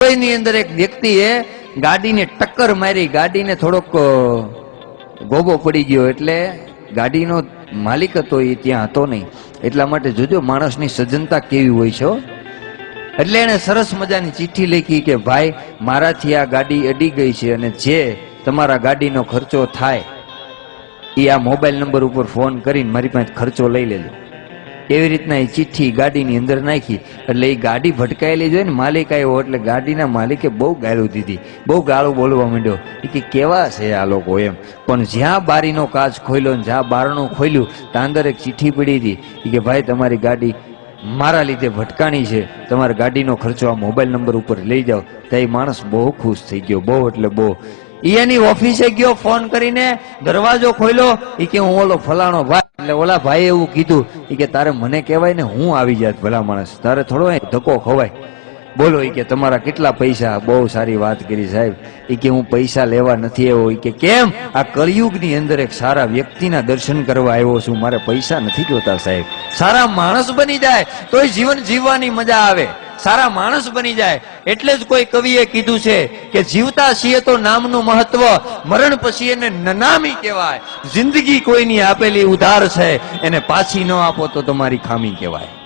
ની અંદર એક વ્યક્તિએ ગાડીને ટક્કર મારી, ગાડીને થોડોક ગોબો પડી ગયો, એટલે ગાડીનો માલિક હતો એ ત્યાં હતો નહીં. એટલા માટે જોજો માણસની સજ્જનતા કેવી હોય છે. એટલે એને સરસ મજાની ચિઠ્ઠી લખી કે ભાઈ, મારાથી આ ગાડી અડી ગઈ છે અને જે તમારા ગાડીનો ખર્ચો થાય એ આ મોબાઈલ નંબર ઉપર ફોન કરીને મારી પાસે ખર્ચો લઈ લેજો. એવી રીતના એ ચિઠ્ઠી ગાડીની અંદર નાખી. એટલે એ ગાડી ભટકાયેલી જોઈ ને માલિક આવ્યો એટલે ગાડીના માલિકે બહુ ગાળું દીધી, બહુ ગાળું બોલવા માંડ્યો કે કેવા છે આ લોકો એમ. પણ જ્યાં બારીનો કાચ ખોલ્યો ને જ્યાં બારણું ખોલ્યું ત્યાં અંદર એક ચિઠ્ઠી પડી હતી કે ભાઈ, તમારી ગાડી મારા લીધે ભટકાણી છે, તમારા ગાડીનો ખર્ચો આ મોબાઈલ નંબર ઉપર લઈ જાઓ. તો એ માણસ બહુ ખુશ થઈ ગયો, બહુ એટલે બહુ. એની ઓફિસે ગયો, ફોન કરીને દરવાજો ખોલ્યો. એ કે હું ઓલો ફલાણો ભાઈ. એટલે ઓલા ભાઈ એવું કીધું કે તારે મને કહેવાય ને, હું આવી જાત ભલા માણસ, તારે થોડો ધક્કો ખવાય. બોલો કે તમારા કેટલા પૈસા? બહુ સારી વાત કરી સાહેબ. એ કે હું પૈસા લેવા નથી આવ્યો. કે કેમ? આ કળિયુગની અંદર એક સારા વ્યક્તિના દર્શન કરવા આવ્યો છું, મારે પૈસા નથી જોતા સાહેબ. સારા માણસ બની જાય તોય જીવન જીવવાની મજા આવે, સારા માણસ બની જાય. એટલે જ કોઈ કવિએ કીધું છે કે જીવતા છીએ તો નામનું મહત્વ, મરણ પછી એને નનામી કહેવાય. જિંદગી કોઈની આપેલી ઉધાર છે, એને પાછી ન આપો તો તમારી ખામી કહેવાય.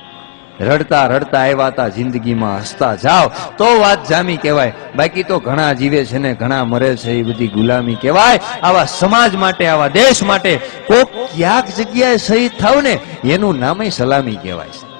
રડતા રડતા આવ્યા હતા જિંદગીમાં, હસતા જાઓ તો વાત જામી કહેવાય. બાકી તો ઘણા જીવે છે ને ઘણા મરે છે, એ બધી ગુલામી કહેવાય. આવા સમાજ માટે, આવા દેશ માટે કોક ક્યાંક જગ્યાએ શહીદ થાવ ને, એનું નામે સલામી કહેવાય છે.